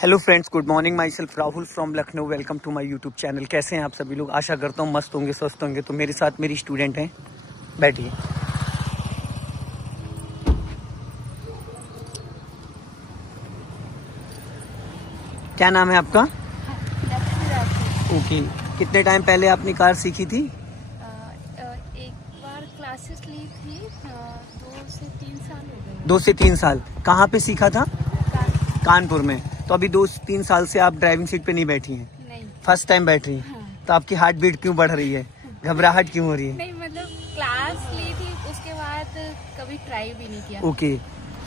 Hello friends, good morning. Myself Rahul from Lucknow. Welcome to my YouTube channel. कैसे हैं आप सभी लोग? आशा करता हूँ मस्त होंगे, स्वस्थ होंगे। तो मेरे साथ मेरी स्टूडेंट हैं, बैठिए। क्या नाम है आपका? ओके। कितने टाइम पहले आपने कार सीखी थी? एक बार क्लासेस ली थी, 2 से 3 साल हो गए। 2 से 3 साल। कहाँ पे सीखा था? कान- कानपुर में। तो अभी 2 से 3 साल से आप ड्राइविंग सीट पे नहीं बैठी हैं? नहीं। फर्स्ट टाइम बैठ रही हैं? हाँ। तो आपकी हार्ट बीट क्यों बढ़ रही है? घबराहट क्यों हो रही है? नहीं, मतलब क्लास ली थी, उसके बाद कभी ट्राई भी नहीं किया। ओके।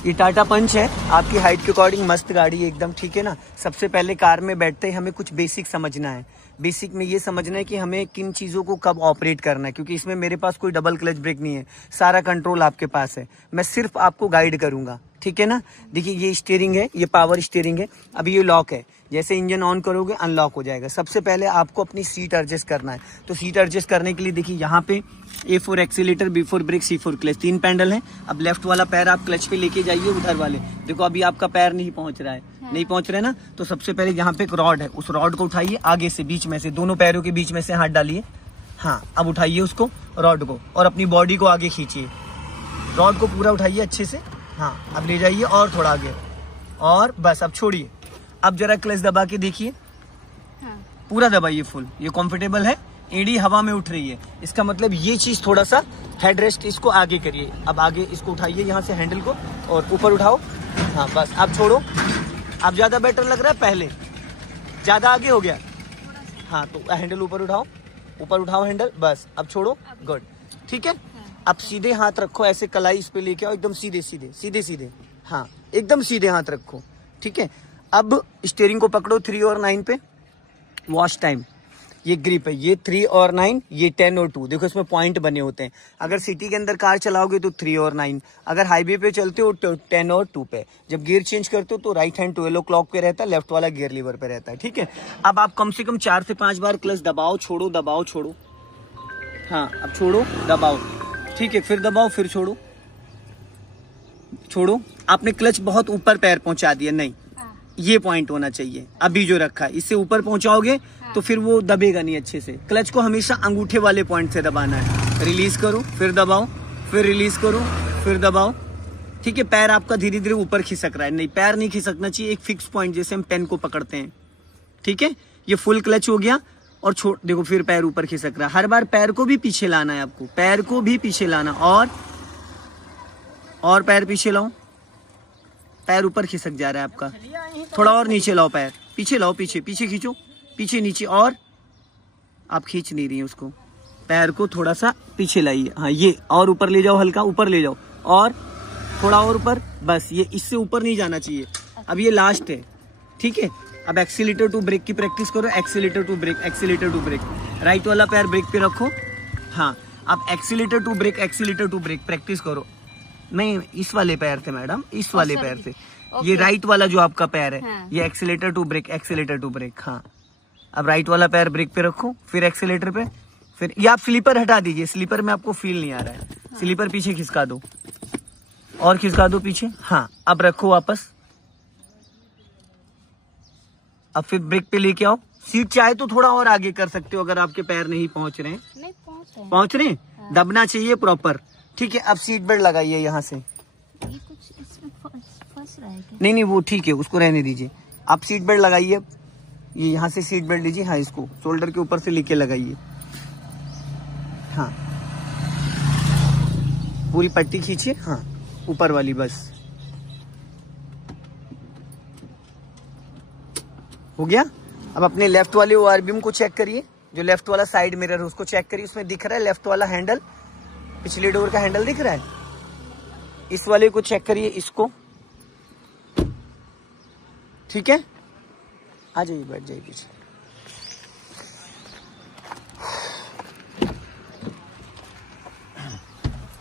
ये टाटा पंच है, आपकी हाइट के अकॉर्डिंग मस्त गाड़ी है एकदम, ठीक है ना। सबसे पहले कार में बैठते ही हमें कुछ बेसिक समझना है। बेसिक में ये समझना है कि हमें किन चीज़ों को कब ऑपरेट करना है, क्योंकि इसमें मेरे पास कोई डबल क्लच ब्रेक नहीं है, सारा कंट्रोल आपके पास है। मैं सिर्फ आपको गाइड करूंगा, ठीक है ना। देखिए, ये स्टीयरिंग है, ये पावर स्टीयरिंग है। अभी ये लॉक है, जैसे इंजन ऑन करोगे अनलॉक हो जाएगा। सबसे पहले आपको अपनी सीट एडजस्ट करना है। तो सीट एडजस्ट करने के लिए देखिए, यहाँ पे A4 accelerator, B4 break, C4 clutch, 3 pedal हैं। अब लेफ्ट वाला पैर आप क्लच पे लेके जाइए, उधर वाले देखो, अभी आपका पैर नहीं पहुंच रहा है। नहीं पहुंच रहा है ना, तो सबसे पहले यहाँ पे एक रॉड है, उस रॉड को उठाइए आगे से, बीच में से, दोनों पैरों के बीच में से हाथ डालिए। हाँ, अब उठाइए उसको, रॉड को, और अपनी बॉडी को आगे खींचिए। रॉड को पूरा उठाइए अच्छे से। हाँ, अब ले जाइए और थोड़ा आगे, और बस अब छोड़िए। अब जरा क्लच दबा के देखिए, हाँ। पूरा दबाइए फुल। ये कंफर्टेबल है, एड़ी हवा में उठ रही है, इसका मतलब ये चीज थोड़ा सा हेड रेस्ट, इसको आगे करिए। अब आगे इसको उठाइए यहाँ से, हैंडल को, और ऊपर उठाओ। हाँ बस, अब छोड़ो। अब ज्यादा बेटर लग रहा है, पहले ज्यादा आगे हो गया। हाँ, तो हैंडल ऊपर उठाओ, ऊपर उठाओ हैंडल, बस अब छोड़ो। गुड, ठीक है। अब सीधे हाथ रखो, ऐसे कलाई इस पे लेके आओ, एकदम सीधे सीधे सीधे सीधे। हाँ, एकदम सीधे हाथ रखो, ठीक है। अब स्टीयरिंग को पकड़ो 3 और 9 पे। वॉश टाइम, ये ग्रिप है, ये 3 और 9, ये 10 और 2। देखो, इसमें पॉइंट बने होते हैं। अगर सिटी के अंदर कार चलाओगे तो 3 और 9, अगर हाईवे पे चलते हो तो 10 और 2 पे। जब गियर चेंज करते हो तो राइट हैंड 12 क्लॉक पे रहता है, लेफ्ट वाला गियर लीवर पे रहता है, ठीक है। अब आप कम से कम 4 से 5 बार क्लच दबाओ, छोड़ो, दबाओ, छोड़ो। हाँ, अब छोड़ो, दबाओ, ठीक है, फिर दबाओ, फिर छोड़ो, छोड़ो। आपने क्लच बहुत ऊपर पैर पहुंचा दिया, नहीं, ये पॉइंट होना चाहिए। अभी जो रखा है, इससे ऊपर पहुंचाओगे तो फिर वो दबेगा नहीं अच्छे से। क्लच को हमेशा अंगूठे वाले पॉइंट से दबाना है। रिलीज करो, फिर दबाओ, फिर रिलीज करो, फिर दबाओ, ठीक है। पैर आपका धीरे धीरे ऊपर खिसक रहा है, नहीं, पैर नहीं खिसकना चाहिए, एक फिक्स पॉइंट, जैसे हम पेन को पकड़ते हैं, ठीक है। ये फुल क्लच हो गया, और छोड़, देखो फिर पैर ऊपर खिसक रहा है। हर बार पैर को भी पीछे लाना है आपको, पैर को भी पीछे लाना, और पैर पीछे लाओ। पैर ऊपर खिसक जा रहा है आपका, थोड़ा और नीचे लाओ, पैर पीछे लाओ, पीछे पीछे खींचो, पीछे नीचे, और आप खींच नहीं रही हैं उसको, पैर को थोड़ा सा पीछे लाइए। हाँ, ये और ऊपर ले जाओ, हल्का ऊपर ले जाओ, और थोड़ा और ऊपर, बस। ये इससे ऊपर नहीं जाना चाहिए। अब ये लास्ट है, ठीक है। अब एक्सीलेटर टू ब्रेक की प्रैक्टिस करो, accelerator to brake, accelerator to brake. Right वाला पैर ब्रेक पे रखो। हाँ, अब accelerator to brake, accelerator to brake practice करो। नहीं, इस वाले पैर से मैडम, इस वाले पैर से। ये राइट वाला जो आपका पैर है, हाँ। ये accelerator to brake, accelerator to brake. हाँ, अब राइट वाला पैर ब्रेक पे रखो, फिर एक्सीलेटर पे, फिर ये आप स्लीपर हटा दीजिए, स्लीपर में आपको फील नहीं आ रहा है। स्लीपर पीछे खिसका दो, और खिसका दो पीछे। हाँ, अब रखो वापस, अब फिर ब्रेक पे लेके आओ। सीट चाहे तो थोड़ा और आगे कर सकते हो, अगर आपके पैर नहीं पहुंच रहे हैं। नहीं पहुंच रहे हैं, दबना चाहिए प्रॉपर, ठीक है। अब सीट बेल्ट लगाइए यहाँ से। ये कुछ इसमें फंस रहा है क्या? नहीं, वो ठीक है, उसको रहने दीजिए। आप सीट बेल्ट लगाइए, ये यहाँ से सीट बेल्ट लीजिए। हाँ, इसको शोल्डर के ऊपर से लेके लगाइए। हाँ, पूरी पट्टी खींचिए, हाँ, ऊपर वाली, बस हो गया। अब अपने लेफ्ट वाले ओआरबीएम को चेक करिए, जो लेफ्ट वाला साइड मिरर है उसको चेक करिए, उसमें दिख रहा है लेफ्ट वाला हैंडल, पिछले डोर का हैंडल दिख रहा है। इस वाले को चेक करिए, इसको, ठीक है। आ जाइए, बैठ जाइए पीछे।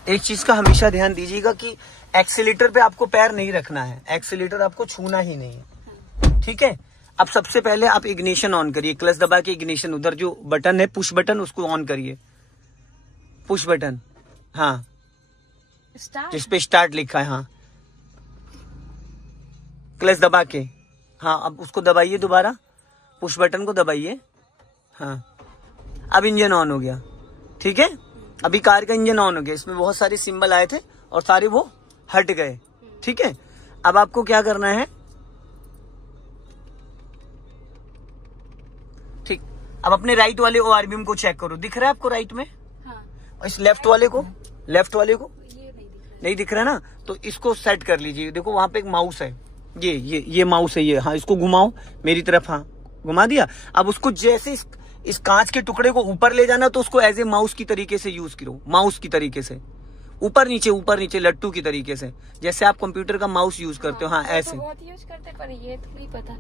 एक चीज का हमेशा ध्यान दीजिएगा कि एक्सीलेटर पे आपको पैर नहीं रखना है, एक्सीलेटर आपको छूना ही नहीं है, ठीक है। अब सबसे पहले आप इग्निशन ऑन करिए, क्लच दबा के इग्निशन, उधर जो बटन है पुश बटन, उसको ऑन करिए, पुश बटन। हाँ, जिस पे स्टार्ट लिखा है, हाँ, क्लच दबा के, हाँ, अब उसको दबाइए दोबारा, पुश बटन को दबाइए। हाँ, अब इंजन ऑन हो गया। ठीक है, अभी कार का इंजन ऑन हो गया। इसमें बहुत सारे सिंबल आए थे और सारे वो हट गए। ठीक है, अब आपको क्या करना है, ठीक, अब अपने राइट वाले ORBM को चेक करो। दिख रहा है आपको राइट में? हाँ, और इस लेफ्ट वाले को, लेफ्ट वाले को ये नहीं दिख रहा ना, तो इसको सेट कर लीजिए। देखो वहां पे एक माउस है, ये माउस है ये। हाँ, इसको घुमाओ मेरी तरफ। हाँ, घुमा दिया। अब उसको जैसे इस कांच के टुकड़े को ऊपर ले जाना, तो उसको एज ए माउस की तरीके से यूज करो। माउस की तरीके से ऊपर नीचे लट्टू की तरीके से, जैसे आप कंप्यूटर का माउस यूज करते हो। हाँ, ऐसे तो बहुत यूज करते, पर ये तो नहीं पता,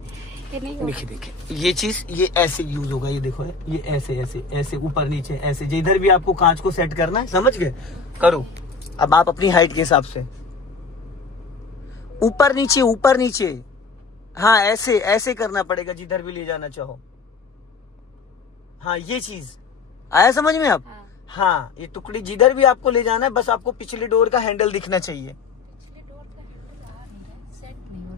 ये नहीं होगा। देखिए ये चीज ये ऐसे यूज होगा। ये देखो, ये ऐसे ऐसे ऐसे ऊपर नीचे ऐसे, जिधर भी आपको कांच को सेट करना है, समझ गए, करो। अब आप अपनी हाइट के हिसाब से ऊपर नीचे। हाँ, ऐसे ऐसे करना पड़ेगा जिधर भी ले जाना चाहो। हाँ, ये चीज आया समझ में अब? हाँ, ये टुकड़ी जिधर भी आपको ले जाना है, बस आपको पिछले डोर का हैंडल दिखना चाहिए। पिछले डोर का हैंडल आ नहीं रहा है, सेट नहीं हो रहा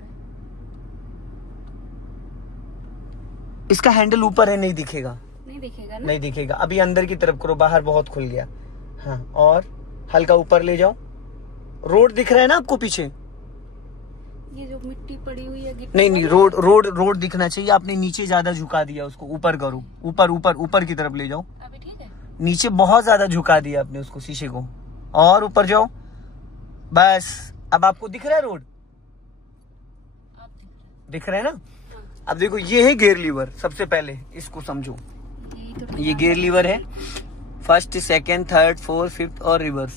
है। इसका हैंडल ऊपर है, नहीं दिखेगा, नहीं दिखेगा ना? नहीं दिखेगा। अभी अंदर की तरफ करो, बाहर बहुत खुल गया। हाँ, और हल्का ऊपर ले जाओ। रोड दिख रहा है ना आपको पीछे? ये जो मिट्टी पड़ी हुई है, गिट्टी नहीं, रोड दिखना चाहिए। आपने नीचे ज्यादा झुका दिया उसको, ऊपर करो, ऊपर की तरफ ले जाओ। अभी ठीक है? नीचे बहुत ज्यादा झुका दिया आपने उसको, शीशे को, और ऊपर जाओ। बस, अब आपको दिख रहा है रोड? आप दिख रहा है ना? अब देखो, ये है गियर लीवर। सबसे पहले इसको समझो, ये गियर लीवर है। First, second, third, fourth, fifth और reverse.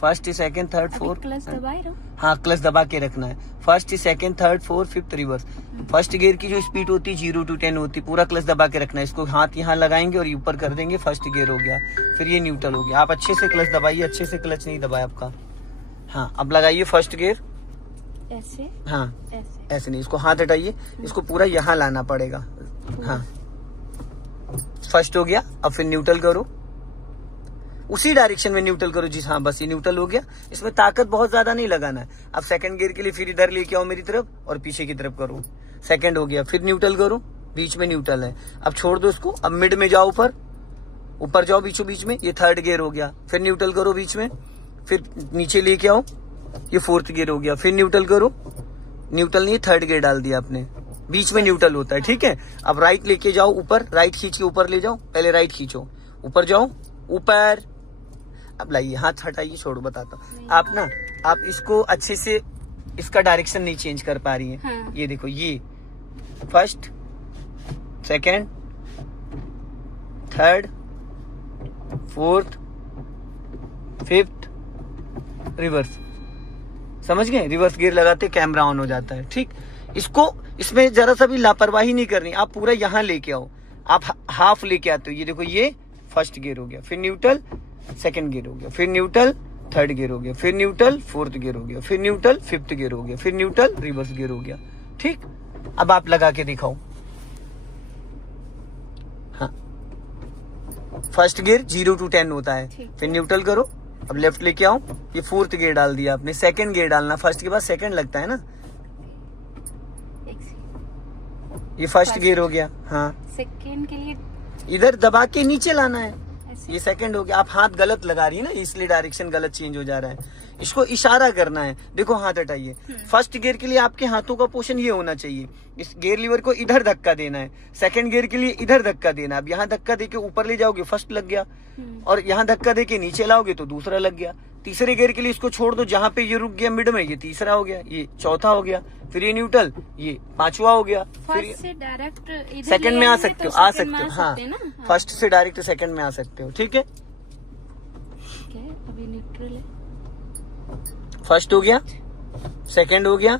First, second, third, fourth. Clutch दबाए रहो। हाँ, क्लच दबा के रखना है। First, second, third, fourth, fifth, reverse. First gear की जो स्पीड होती है 0 to 10 होती है, पूरा क्लच दबा के रखना है। इसको हाथ यहाँ लगाएंगे और ऊपर कर देंगे, फर्स्ट गियर हो गया। फिर ये न्यूट्रल हो गया। आप अच्छे से क्लच दबाइए, अच्छे से क्लच नहीं दबाया आपका। हाँ, अब लगाइए फर्स्ट गियर। ऐसे? हाँ, ऐसे ऐसे नहीं, इसको हाथ हटाइए, इसको पूरा यहाँ लाना पड़ेगा। हाँ, फर्स्ट हो गया। अब फिर न्यूट्रल करो, उसी डायरेक्शन में न्यूट्रल करो जी। हाँ, बस ये न्यूट्रल हो गया। इसमें ताकत बहुत ज्यादा नहीं लगाना है। अब सेकंड गियर के लिए फिर इधर लेके आओ मेरी तरफ और पीछे की तरफ करो। सेकंड हो गया, फिर न्यूट्रल करो, बीच में न्यूट्रल है। अब छोड़ दो इसको, अब मिड में जाओ, ऊपर जाओ बीचों बीच में, ये थर्ड गियर हो गया। फिर न्यूट्रल करो बीच में, फिर नीचे लेके आओ, ये फोर्थ गियर हो गया। फिर न्यूट्रल करो, न्यूट्रल नहीं, थर्ड गियर डाल दिया आपने, बीच में न्यूट्रल होता है। ठीक है, अब राइट लेके जाओ ऊपर, राइट खींच के ऊपर ले जाओ। पहले राइट खींचो, ऊपर जाओ, ऊपर। अब लाइए, हाथ हटाइए, छोड़ो, बताता हूँ। आप इसको अच्छे से, इसका डायरेक्शन नहीं चेंज कर पा रही है। हाँ। ये देखो, ये first, second, third, fourth, fifth, reverse. समझ गए? रिवर्स गियर लगाते कैमरा ऑन हो जाता है। ठीक, इसको, इसमें जरा सा भी लापरवाही नहीं करनी। आप पूरा यहाँ लेके आओ, आप हाफ लेके आते हो। ये देखो, ये फर्स्ट गियर हो गया, फिर न्यूट्रल, सेकंड गियर हो गया, फिर न्यूट्रल, थर्ड गियर हो गया, फिर न्यूट्रल, फोर्थ गियर हो गया, फिर न्यूट्रल, फिफ्थ गियर हो गया, फिर न्यूट्रल, रिवर्स गियर हो गया। ठीक, अब आप लगा के दिखाओ। हाँ, फर्स्ट गियर 0 to 10 होता है। फिर न्यूट्रल करो, अब लेफ्ट लेके आओ, ये फोर्थ गियर डाल दिया आपने। सेकंड गियर डालना, फर्स्ट के बाद सेकंड लगता है ना। ये फर्स्ट गियर हो गया। हाँ, सेकंड के लिए इधर दबा के नीचे लाना है। ये सेकंड हो गया। आप हाथ गलत लगा रही है ना, इसलिए डायरेक्शन गलत चेंज हो जा रहा है। इसको इशारा करना है। देखो, हाथ हटाइए। फर्स्ट गियर के लिए आपके हाथों का पोर्शन ये होना चाहिए। इस गियर लीवर को इधर धक्का देना है। सेकंड गियर के लिए इधर धक्का देना है। अब यहाँ धक्का देके ऊपर ले जाओगे, फर्स्ट लग गया, और यहाँ धक्का देके नीचे लाओगे तो दूसरा लग गया। तीसरे गियर के लिए इसको छोड़ दो, जहाँ पे ये रुक गया मिड में, ये तीसरा हो गया, ये चौथा हो गया, फिर ये न्यूट्रल, ये पांचवा हो गया। फिर से डायरेक्ट सेकंड में आ सकते हो, आ सकते हो। हाँ, फर्स्ट से डायरेक्ट सेकंड में आ सकते हो। ठीक है, अभी न्यूट्रल है। फर्स्ट हो गया, सेकंड हो गया।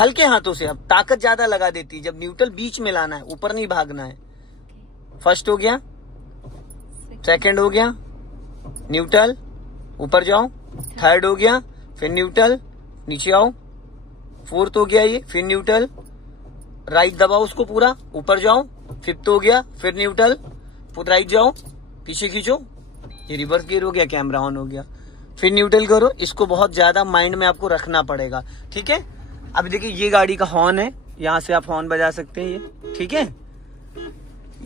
हल्के हाथों से, अब ताकत ज्यादा लगा देती है। जब न्यूट्रल बीच में लाना है, ऊपर नहीं भागना है। फर्स्ट हो गया, सेकंड हो गया, न्यूट्रल, ऊपर जाओ, थर्ड हो गया, फिर न्यूट्रल, नीचे आओ, फोर्थ हो गया ये, फिर न्यूट्रल, राइट दबाओ उसको पूरा, ऊपर जाओ, फिफ्थ हो गया, फिर न्यूट्रल, फिर राइट जाओ, पीछे खींचो, ये रिवर्स गियर हो गया, कैमरा ऑन हो गया। फिर न्यूट्रल करो। इसको बहुत ज्यादा माइंड में आपको रखना पड़ेगा। ठीक है, अब देखिए, ये गाड़ी का हॉर्न है, यहाँ से आप हॉर्न बजा सकते हैं ये, ठीक है।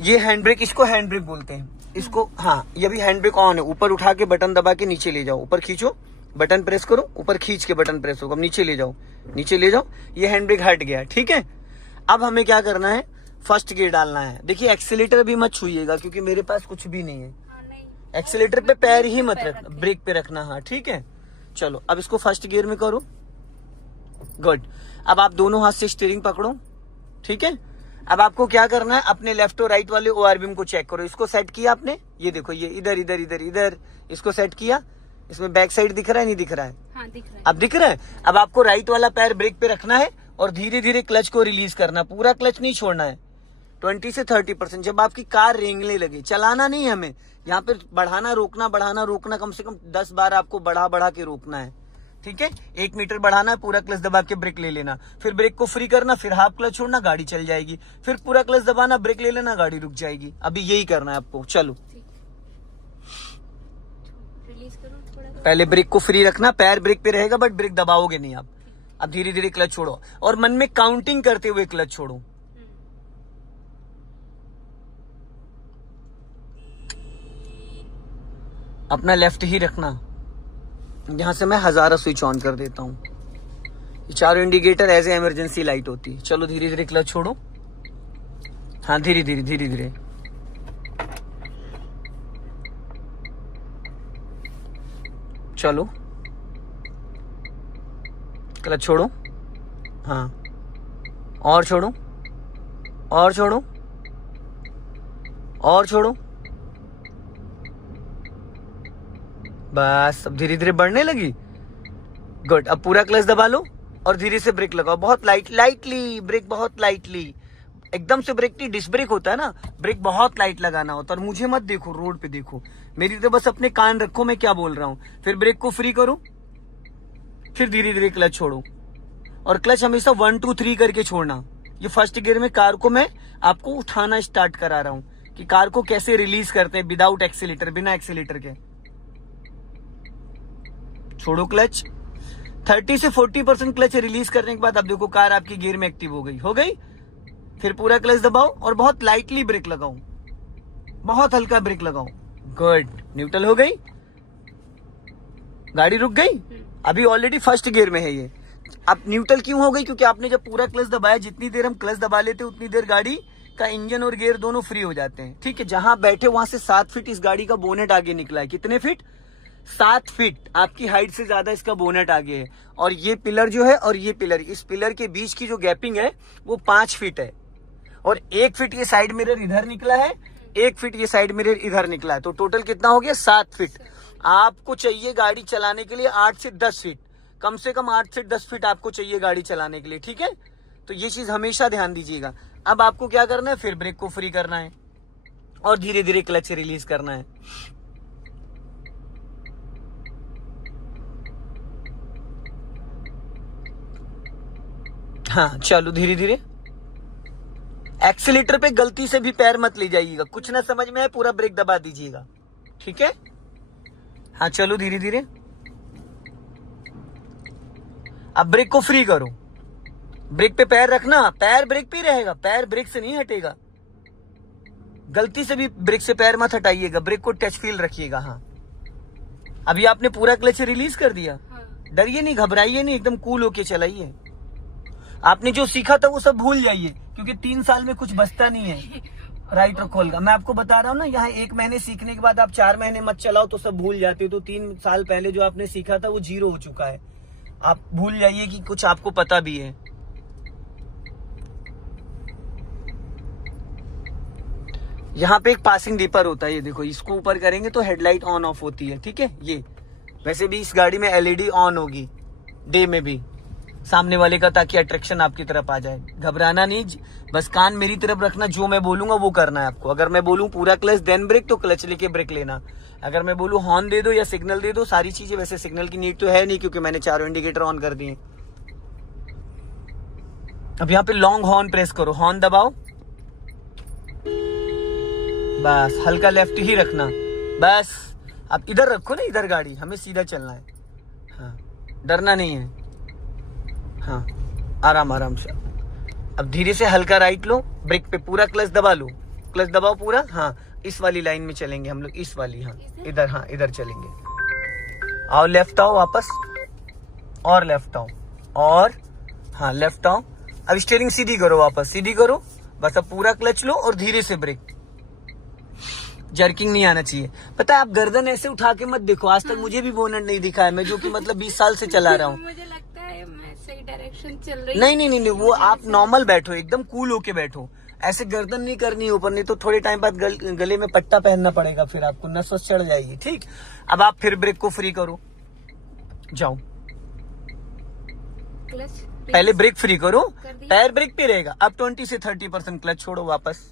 ये हैंड ब्रेक, इसको हैंड ब्रेक बोलते हैं इसको। हाँ, ये भी हैंड ब्रेक ऑन है। ऊपर उठा के बटन दबा के नीचे ले जाओ, ऊपर खींचो, बटन प्रेस करो, ऊपर खींच के बटन प्रेस होगा, अब नीचे ले जाओ, नीचे ले जाओ, ये हैंड ब्रेक हट गया, ठीक है। अब हमें क्या करना है, फर्स्ट गियर डालना है। देखिए एक्सीलेटर भी मत छूइएगा क्योंकि मेरे पास कुछ भी नहीं है। एक्सीलेटर पे पैर ही मत रखना, ब्रेक पे रखना, हाँ ठीक है। चलो अब इसको फर्स्ट गियर में करो, गुड। अब आप दोनों हाथ से स्टीयरिंग पकड़ो, ठीक है। अब आपको क्या करना है, अपने लेफ्ट और राइट वाले ओआरबीएम को चेक करो। इसको सेट किया आपने, ये देखो, ये इधर इधर इधर इधर, इसको सेट किया। इसमें बैक साइड दिख रहा है, नहीं दिख रहा है? हाँ, दिख रहा है। अब दिख रहा है। अब आपको राइट वाला पैर ब्रेक पे रखना है और धीरे धीरे क्लच को रिलीज करना, पूरा क्लच नहीं छोड़ना है। 20 से 30%। जब आपकी कार रेंगने लगे, चलाना नहीं है हमें, यहाँ पे बढ़ाना रोकना, कम से कम 10 बार आपको बढ़ा के रोकना है, ठीक है। 1 मीटर बढ़ाना है, पूरा क्लच दबा के ब्रेक ले लेना, फिर ब्रेक को फ्री करना, फिर हाफ क्लच छोड़ना, गाड़ी चल जाएगी, फिर पूरा क्लच दबाना, ब्रेक ले लेना, गाड़ी रुक जाएगी। अभी यही करना है आपको। चलो रिलीज करो थोड़ा। पहले ब्रेक को फ्री रखना, पैर ब्रेक पे रहेगा बट ब्रेक दबाओगे नहीं आप। अब धीरे धीरे क्लच छोड़ो और मन में काउंटिंग करते हुए क्लच छोड़ो। अपना लेफ्ट ही रखना। यहां से मैं 1000 स्विच ऑन कर देता हूं। ये चारों indicator as a emergency light होती है। चलो धीरे धीरे क्लच छोड़ो, हाँ धीरे धीरे धीरे धीरे। चलो क्लच छोड़ो, हाँ और छोड़ो, और छोड़ो, और छोड़ो, बस। अब धीरे धीरे बढ़ने लगी, गुड। अब पूरा क्लच दबा लो और धीरे से ब्रेक लगाओ, बहुत लाइटली ब्रेक, बहुत लाइटली, एकदम से ब्रेक नहीं, डिस्क ब्रेक होता है ना, ब्रेक बहुत लाइट लगाना होता है। और मुझे मत देखो, रोड पे देखो, मेरी तो बस अपने कान रखो मैं क्या बोल रहा हूं। फिर ब्रेक को फ्री करो, फिर धीरे धीरे क्लच छोड़ो और क्लच हमेशा 1 2 3 करके छोड़ना। ये फर्स्ट गियर में कार को मैं आपको उठाना स्टार्ट करा रहा हूं कि कार को कैसे रिलीज करते हैं विदाउट एक्सीलेटर, बिना एक्सीलेटर के। छोड़ो क्लच, 30 से 40% क्लच रिलीज करने के बाद अब देखो कार आपकी गियर में एक्टिव हो गई। फिर पूरा क्लच दबाओ और बहुत लाइटली ब्रेक लगाओ, बहुत हल्का ब्रेक लगाओ, गुड। न्यूट्रल हो गई, गाड़ी रुक गई। अभी ऑलरेडी फर्स्ट गियर में है ये। अब न्यूट्रल क्यों हो गई, क्योंकि आपने जब पूरा क्लच दबाया, जितनी देर हम क्लच दबा लेते उतनी देर गाड़ी का इंजन और गियर दोनों फ्री हो जाते हैं, ठीक है। जहां बैठे वहां से 7 फीट इस गाड़ी का बोनेट आगे निकला है। कितने फीट? 7 फीट। आपकी हाइट से ज्यादा इसका बोनेट आगे है। और ये पिलर जो है और ये पिलर, इस पिलर के बीच की जो गैपिंग है वो 5 फीट है। और 1 फीट ये साइड मिरर इधर निकला है, 1 फीट ये साइड मिरर इधर निकला है। तो टोटल कितना हो गया? 7 फीट। आपको चाहिए गाड़ी चलाने के लिए 8 से 10 फीट, कम से कम 8 से 10 फीट आपको चाहिए गाड़ी चलाने के लिए, ठीक है। तो ये चीज हमेशा ध्यान दीजिएगा। अब आपको क्या करना है, फिर ब्रेक को फ्री करना है और धीरे धीरे क्लच रिलीज करना है। हाँ चलो धीरे धीरे। एक्सीलेटर पे गलती से भी पैर मत ले जाइएगा, कुछ ना समझ में आए पूरा ब्रेक दबा दीजिएगा, ठीक है। हाँ चलो धीरे धीरे। अब ब्रेक को फ्री करो, ब्रेक पे पैर रखना, पैर ब्रेक पे ही रहेगा, पैर ब्रेक से नहीं हटेगा। गलती से भी ब्रेक से पैर मत हटाइएगा, ब्रेक को टच फील रखिएगा। हाँ अभी आपने पूरा क्लच रिलीज कर दिया। डरिए नहीं, घबराइए नहीं, एकदम कूल होके चलाइए। आपने जो सीखा था वो सब भूल जाइए, क्योंकि 3 साल में कुछ बचता नहीं है राइट और खोल का। मैं आपको बता रहा हूँ ना, यहाँ 1 महीने सीखने के बाद आप 4 महीने मत चलाओ तो सब भूल जाते हो। तो 3 साल पहले जो आपने सीखा था वो 0 हो चुका है। आप भूल जाइए कि कुछ आपको पता भी है। यहाँ पे एक पासिंग डिपर होता है, ये देखो, इसको ऊपर करेंगे तो हेडलाइट ऑन ऑफ होती है, ठीक है। ये वैसे भी इस गाड़ी में एलईडी ऑन होगी डे में भी सामने वाले का, ताकि अट्रैक्शन आपकी तरफ आ जाए। घबराना नहीं, बस कान मेरी तरफ रखना, जो मैं बोलूंगा वो करना है आपको। अगर मैं बोलूं पूरा क्लच देन ब्रेक, तो क्लच लेके ब्रेक लेना। अगर मैं बोलूं हॉर्न दे दो या सिग्नल दे दो, सारी चीजें, वैसे सिग्नल की नीड तो है नहीं क्योंकि मैंने चारों इंडिकेटर ऑन कर दिए। अब यहाँ पे लॉन्ग हॉर्न प्रेस करो, हॉर्न दबाओ, बस हल्का लेफ्ट ही रखना, बस। अब इधर रखो ना, इधर गाड़ी, हमें सीधा चलना है। हाँ डरना नहीं है, हाँ आराम आराम से। अब धीरे से हल्का राइट लो, ब्रेक पे पूरा क्लच दबा लो, क्लच दबाओ पूरा। हाँ, इस वाली लाइन में चलेंगे हम लोग, इस वाली। हाँ इधर, हाँ इधर चलेंगे। आओ लेफ्ट आओ वापस, और लेफ्ट आओ, और हाँ लेफ्ट आओ। अब स्टीयरिंग सीधी करो, वापस सीधी करो बस। अब पूरा क्लच लो और धीरे से ब्रेक। जर्किंग नहीं आना चाहिए। पता है, आप गर्दन ऐसे उठा के मत देखो, आज तक मुझे भी बोनट नहीं दिखा है, मैं जो कि मतलब 20 साल से चला रहा हूँ। मुझे लगता है मैं सही डायरेक्शन चल रही। नहीं, वो आप नॉर्मल बैठो, एकदम कूल होके बैठो, ऐसे गर्दन नहीं करनी ऊपर, नहीं तो थोड़े टाइम बाद गले में पट्टा पहनना पड़ेगा, फिर आपको नस वस चढ़ जाएगी। ठीक, अब आप फिर ब्रेक को फ्री करो, जाओ। क्लच पहले ब्रेक फ्री करो, टायर ब्रेक पे रहेगा। अब 20 से 30% क्लच छोड़ो वापस।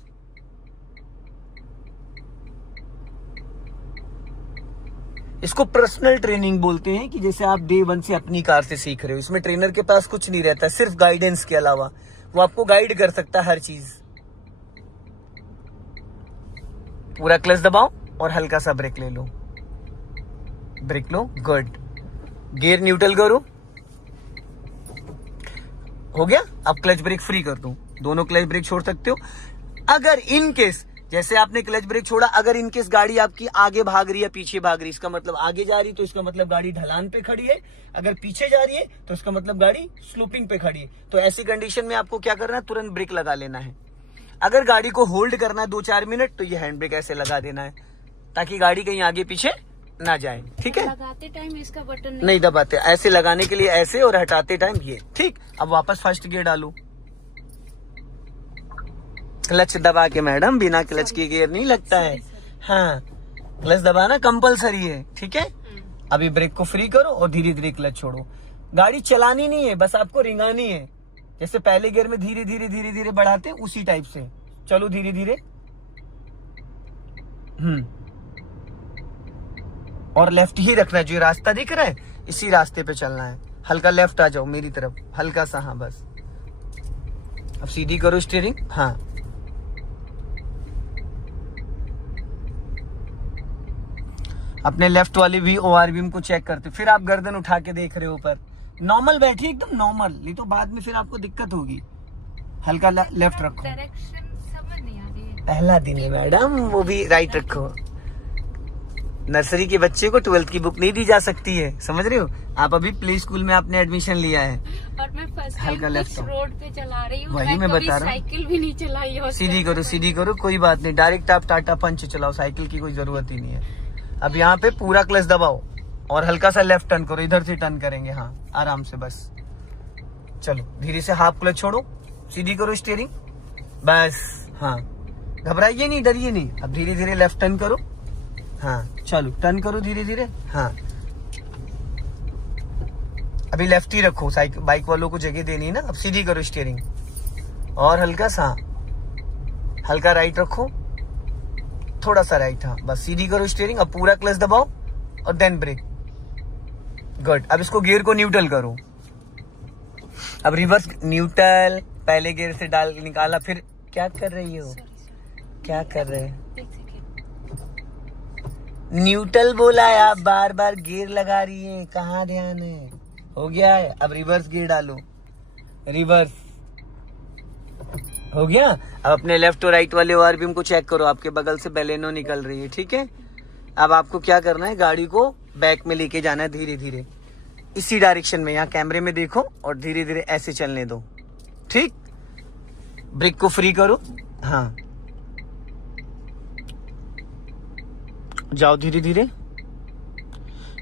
इसको पर्सनल ट्रेनिंग बोलते हैं, कि जैसे आप डे 1 से अपनी कार से सीख रहे हो। इसमें ट्रेनर के पास कुछ नहीं रहता, सिर्फ गाइडेंस के अलावा। वो आपको गाइड कर सकता है हर चीज। पूरा क्लच दबाओ और हल्का सा ब्रेक ले लो, ब्रेक लो, गुड। गियर न्यूट्रल करो, हो गया। अब क्लच ब्रेक फ्री कर दो, दोनों क्लच ब्रेक छोड़ सकते हो। अगर इन केस, जैसे आपने क्लच ब्रेक छोड़ा, अगर इनकेस गाड़ी आपकी आगे भाग रही है, पीछे भाग रही है, इसका मतलब आगे जा रही है तो इसका मतलब गाड़ी ढलान पे खड़ी है। अगर पीछे जा रही है तो इसका मतलब गाड़ी स्लोपिंग पे खड़ी है। तो ऐसी कंडीशन में आपको क्या करना है, तुरंत ब्रेक लगा लेना है। अगर गाड़ी को होल्ड करना है 2-4 मिनट, तो ये हैंड ब्रेक ऐसे लगा देना है, ताकि गाड़ी कहीं आगे पीछे ना जाए। ठीक है, लगाते टाइम इसका बटन नहीं दबाते, ऐसे लगाने के लिए ऐसे, और हटाते टाइम ये। ठीक, अब वापस फर्स्ट गियर डालो। क्लच दबा के मैडम, बिना क्लच के गियर नहीं लगता है। हाँ, क्लच दबाना कंपलसरी है। ठीक है, अभी ब्रेक को फ्री करो और धीरे धीरे क्लच छोड़ो। गाड़ी चलानी नहीं है, बस आपको रिंगानी है। जैसे पहले गियर में धीरे धीरे बढ़ाते हैं, उसी टाइप से चलो धीरे धीरे। और लेफ्ट ही रखना है, जो रास्ता दिख रहा है इसी रास्ते पे चलना है। हल्का लेफ्ट आ जाओ मेरी तरफ, हल्का सा। हाँ बस, अब सीधी करो स्टीयरिंग। हाँ, अपने लेफ्ट वाली भी ORVM को चेक करते, फिर आप गर्दन उठा के देख रहे हो ऊपर। नॉर्मल बैठिए, एकदम नॉर्मल, नहीं तो बाद में फिर आपको दिक्कत होगी। हल्का लेफ्ट रखो, डायरेक्शन समझ नहीं आ रही है। पहला दिन है मैडम, वो भी राइट रखो। नर्सरी के बच्चे को 12th की बुक नहीं दी जा सकती है, समझ रहे हो। आप अभी प्ले स्कूल में आपने एडमिशन लिया है। और मैं फर्स्ट हल्का टाइम लेफ्ट रोड पे चला रही हूँ, वही मैं बता रहा हूँ। साइकिल भी नहीं चलाई है। सीधी करो, सीधी करो, कोई बात नहीं। डायरेक्ट आप टाटा पंच चलाओ, साइकिल की कोई जरूरत ही नहीं है। अब यहाँ पे पूरा क्लच दबाओ और हल्का सा लेफ्ट टर्न करो, इधर से टर्न करेंगे। हाँ, आराम से बस चलो, धीरे से हाफ क्लच छोड़ो, सीधी करो स्टीयरिंग बस। हाँ, घबराइए नहीं, डरिए नहीं। अब धीरे धीरे लेफ्ट टर्न करो। हाँ चलो, टर्न करो धीरे धीरे। हाँ, अभी लेफ्ट ही रखो, साइकिल बाइक वालों को जगह देनी है ना। अब सीधी करो स्टीयरिंग और हल्का सा, हल्का राइट रखो, थोड़ा सा राइट। हाँ बस, सीधी करो स्टीयरिंग। अब पूरा क्लच दबाओ और देन ब्रेक, गुड। अब इसको गियर को न्यूट्रल करो। अब रिवर्स न्यूट्रल, पहले गियर से डाल निकाला, फिर क्या कर रही हो, क्या कर रहे हैं। न्यूट्रल बोला है, आप बार बार गियर लगा रही हैं, कहाँ ध्यान है। हो गया है, अब रिवर्स गियर डालो, रिवर्स हो गया। अब अपने लेफ्ट और राइट वाले ORVM को चेक करो, आपके बगल से बेलेनो निकल रही है। ठीक है, अब आपको क्या करना है, गाड़ी को बैक में लेके जाना है धीरे धीरे, इसी डायरेक्शन में। यहाँ कैमरे में देखो और धीरे धीरे ऐसे चलने दो। ठीक, ब्रेक को फ्री करो। हाँ, जाओ धीरे धीरे,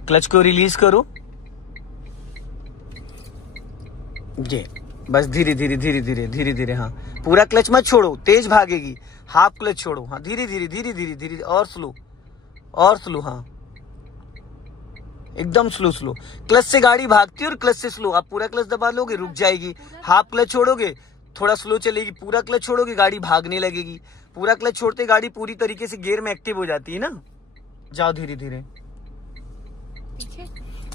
क्लच को रिलीज करो। ये बस धीरे धीरे धीरे धीरे धीरे धीरे। हाँ, पूरा क्लच मत छोड़ो, तेज भागेगी। हाफ क्लच छोड़ो। हाँ, धीरे धीरे धीरे धीरे धीरे, और स्लो, और स्लो। हाँ, एकदम स्लो स्लो। क्लच से गाड़ी भागती है और क्लच से स्लो। आप पूरा क्लच दबा लोगे, रुक जाएगी। हाफ क्लच छोड़ोगे, थोड़ा स्लो चलेगी। पूरा क्लच छोड़ोगे, गाड़ी भागने लगेगी। पूरा क्लच छोड़ते गाड़ी पूरी तरीके से गियर में एक्टिव हो जाती है ना। जाओ धीरे धीरे।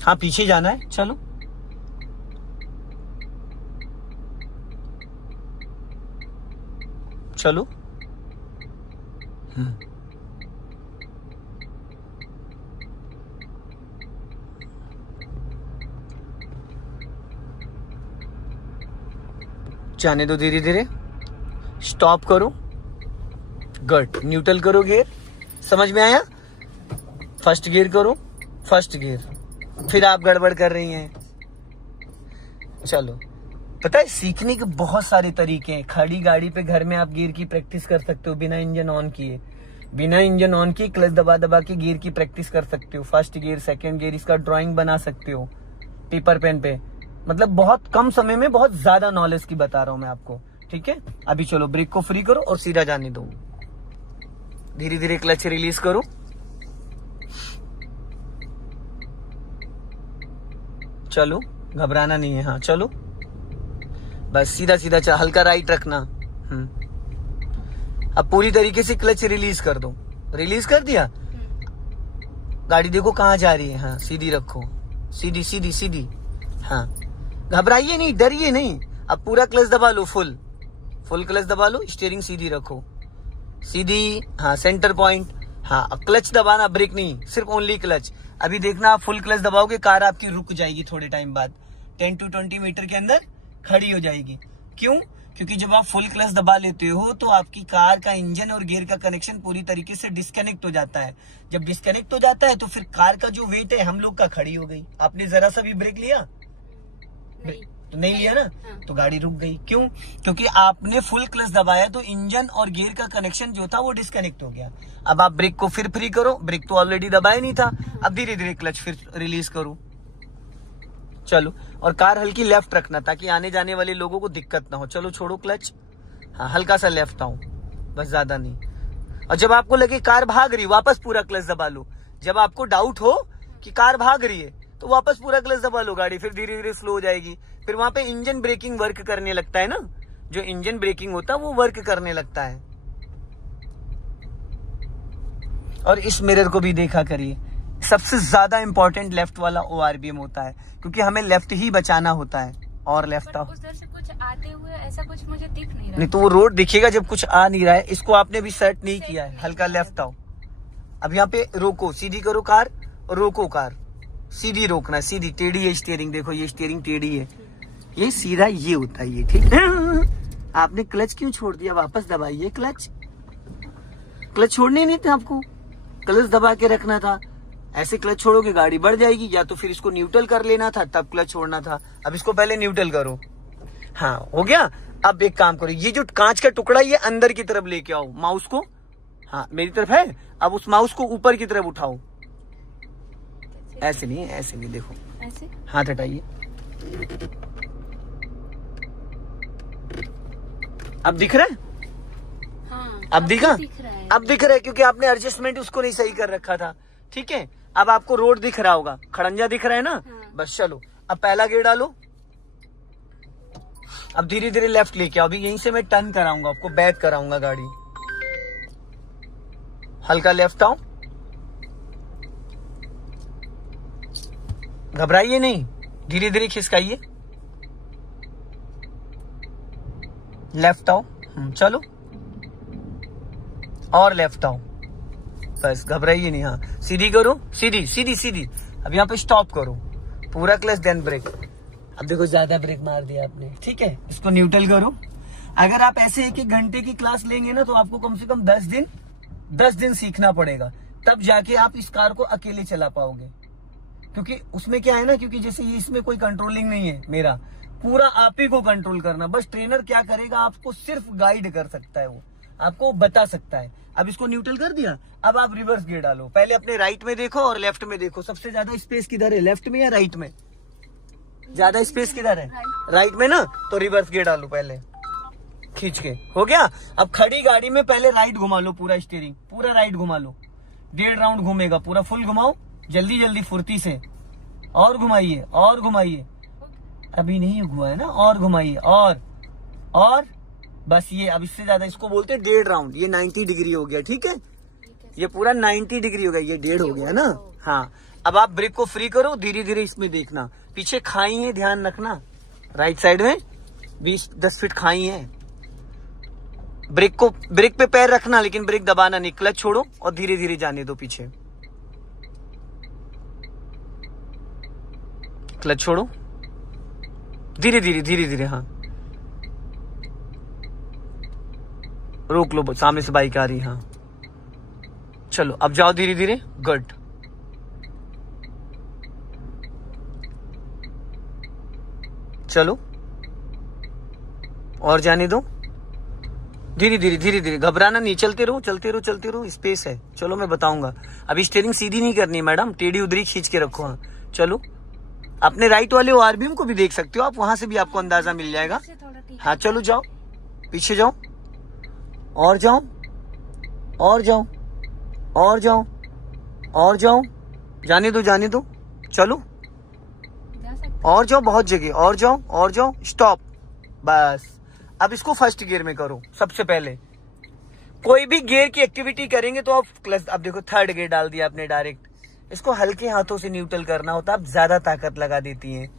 हाँ, पीछे जाना है, चलो। चलो। जाने दो धीरे धीरे, स्टॉप करो, गुड, न्यूट्रल करो गियर, समझ में आया? फर्स्ट गियर करो, फर्स्ट गियर, फिर आप गड़बड़ कर रही हैं। चलो, पता है सीखने के बहुत सारे तरीके हैं। खड़ी गाड़ी पे घर में आप गियर की प्रैक्टिस कर सकते हो बिना इंजन ऑन किए, बिना इंजन ऑन किए क्लच दबा दबा के गियर की प्रैक्टिस कर सकते हो। फर्स्ट गियर, सेकंड गियर, इसका ड्राइंग बना सकते हो पेपर पेन पे। मतलब बहुत कम समय में बहुत ज्यादा नॉलेज की बता रहा हूं मैं आपको, ठीक है? अभी चलो ब्रेक को फ्री करो और सीधा जाने दो, धीरे धीरे क्लच रिलीज करो, चलो घबराना नहीं है, हाँ चलो, बस सीधा सीधा चल, हल्का राइट रखना। अब पूरी तरीके से क्लच रिलीज कर दो, रिलीज कर दिया, गाड़ी देखो कहाँ जा रही है, हाँ सीधी रखो, सीधी सीधी सीधी, हाँ घबराइए नहीं, डरिए नहीं। अब पूरा क्लच दबा लो, फुल क्लच दबा लो, स्टीयरिंग सीधी रखो, सीधी, हाँ सेंटर पॉइंट, हाँ क्लच दबाना, ब्रेक नहीं, सिर्फ ओनली क्लच। अभी देखना आप फुल क्लच दबाओगे, कार आपकी रुक जाएगी थोड़े टाइम बाद, 10 to 20 मीटर के अंदर खड़ी हो जाएगी। क्यों? क्योंकि जब आप फुल क्लच दबा लेते हो तो आपकी कार का इंजन और गियर का कनेक्शन पूरी तरीके से डिस्कनेक्ट हो जाता है। जब डिस्कनेक्ट हो जाता है तो फिर कार का जो वेट है हम लोग का खड़ी हो गई। आपने जरा सा भी ब्रेक लिया तो नहीं लिया ना, तो गाड़ी रुक गई। क्यों? क्योंकि आपने फुल क्लच दबाया तो इंजन और गियर का कनेक्शन जो था वो डिस्कनेक्ट हो गया। अब आप ब्रेक को फिर फ्री करो, ब्रेक तो ऑलरेडी दबाया नहीं था, अब धीरे धीरे क्लच फिर रिलीज करो, चलो। और कार हल्की लेफ्ट रखना ताकि आने जाने वाले लोगों को दिक्कत ना हो। चलो छोड़ो क्लच, हाँ हल्का सा लेफ्ट आओ, बस ज्यादा नहीं। और जब आपको लगे कार भाग रही, वापस पूरा क्लच दबा लो। जब आपको डाउट हो कि कार भाग रही है तो वापस पूरा क्लच दबा लो, गाड़ी फिर धीरे धीरे स्लो हो जाएगी। फिर वहां पे इंजन ब्रेकिंग वर्क करने लगता है ना, जो इंजन ब्रेकिंग होता है वो वर्क करने लगता है। और इस मिरर को भी देखा करिए, सबसे ज्यादा इंपॉर्टेंट लेफ्ट वाला ORBM होता है, क्योंकि हमें लेफ्ट ही बचाना होता है। और लेफ्ट आओ, उधर से कुछ आते हुए ऐसा कुछ मुझे दिख नहीं रहा। नहीं तो वो रोड दिखेगा जब कुछ आ नहीं रहा है। इसको आपने भी सेट नहीं किया है, हल्का लेफ्ट आओ। अब यहाँ पे रोको, सीधी करो कार और रोको कार, सीधी रोकना, सीधी, टेढ़ी है स्टीयरिंग, देखो ये स्टीयरिंग टेढ़ी है, ये सीधा ये होता है, ये ठीक है। आपने क्लच क्यों छोड़ दिया? वापस दबाइए क्लच, क्लच छोड़ने नहीं थे आपको, क्लच दबा के रखना था। ऐसे क्लच छोड़ोगे गाड़ी बढ़ जाएगी, या तो फिर इसको न्यूट्रल कर लेना था तब क्लच छोड़ना था। अब इसको पहले न्यूट्रल करो, हाँ हो गया। अब एक काम करो, ये जो कांच का टुकड़ा ये अंदर की तरफ लेके आओ, माउस को, हाँ मेरी तरफ है, अब उस माउस को ऊपर की तरफ उठाओ, ऐसे नहीं, ऐसे नहीं, देखो ऐसे, हाथ हटाइए। अब दिख रहा है? हाँ, अब दिखा? दिख रहा है। अब दिख रहा है क्योंकि आपने एडजस्टमेंट उसको नहीं सही कर रखा था, ठीक है। अब आपको रोड दिख रहा होगा, खड़ंजा दिख रहा है ना, हाँ। बस चलो अब पहला गियर डालो। अब धीरे धीरे लेफ्ट लेके आओ, अभी यहीं से मैं टर्न कराऊंगा आपको, बैक कराऊंगा गाड़ी, हल्का लेफ्ट आओ, घबराइए नहीं, धीरे धीरे खिसकाइए, लेफ्ट आओ, चलो और लेफ्ट आओ, बस घबराइए नहीं, हाँ सीधी करो, सीधी सीधी सीधी। अब यहाँ पे स्टॉप करो, पूरा क्लच देन ब्रेक। अब देखो ज्यादा ब्रेक मार दिया आपने, ठीक है, इसको न्यूट्रल करो। अगर आप ऐसे 1-1 घंटे की क्लास लेंगे ना तो आपको कम से कम 10 दिन सीखना पड़ेगा, तब जाके आप इस कार को अकेले चला पाओगे। क्योंकि उसमें क्या है ना, क्योंकि जैसे इसमें कोई कंट्रोलिंग नहीं है, मेरा पूरा आप ही को कंट्रोल करना। बस ट्रेनर क्या करेगा, आपको सिर्फ गाइड कर सकता है, वो आपको बता सकता है। अब इसको न्यूट्रल कर दिया, अब आप रिवर्स गियर डालो। पहले अपने राइट में देखो और लेफ्ट में देखो, सबसे ज्यादा स्पेस किधर है, लेफ्ट में या राइट में? ज्यादा स्पेस किधर है? राइट में ना, तो रिवर्स गियर डालो पहले खींच के, हो गया। अब खड़ी गाड़ी में पहले राइट घुमा लो, पूरा स्टीयरिंग पूरा राइट घुमा लो, 1.5 राउंड घूमेगा, पूरा फुल घुमाओ, जल्दी जल्दी फुर्ती से, और घुमाइए और घुमाइए, अभी नहीं हुआ है ना, और घुमाइए और बस ये। अब इससे ज्यादा, इसको बोलते हैं 1.5 राउंड, ये 90 डिग्री हो गया, ठीक है, ये पूरा 90 डिग्री हो गया, ये 1.5 हो गया ना, हाँ। अब आप ब्रेक को फ्री करो, धीरे धीरे इसमें देखना, पीछे खाई है, ध्यान रखना, राइट साइड में 20-10 फीट खाई है। ब्रेक पे पैर रखना, लेकिन ब्रेक दबाना नहीं, क्लच छोड़ो और धीरे धीरे जाने दो पीछे, क्लच छोड़ो, धीरे धीरे, हाँ रोक लो, सामने से बाइक आ रही है। हाँ चलो अब जाओ धीरे धीरे। गुड। चलो और जाने दो, धीरे धीरे धीरे धीरे, घबराना नहीं, चलते रहो चलते रहो चलते रहो, स्पेस है। चलो मैं बताऊंगा। अभी स्टीयरिंग सीधी नहीं करनी मैडम, टेढ़ी उधरी खींच के रखो। हाँ चलो, अपने राइट वाले आरबीएम को भी देख सकते हो आप, वहां से भी आपको अंदाजा मिल जाएगा। हाँ चलो जाओ, पीछे जाओ, और जाओ और जाओ और जाओ और जाओ, जाने दो जाने दो, चलो और जाओ, बहुत जगह, और जाओ और जाओ, स्टॉप, बस। अब इसको फर्स्ट गियर में करो। सबसे पहले कोई भी गियर की एक्टिविटी करेंगे तो आप क्लच, अब देखो थर्ड गियर डाल दिया आपने डायरेक्ट, इसको हल्के हाथों से न्यूट्रल करना होता, आप ज्यादा ताकत लगा देती हैं।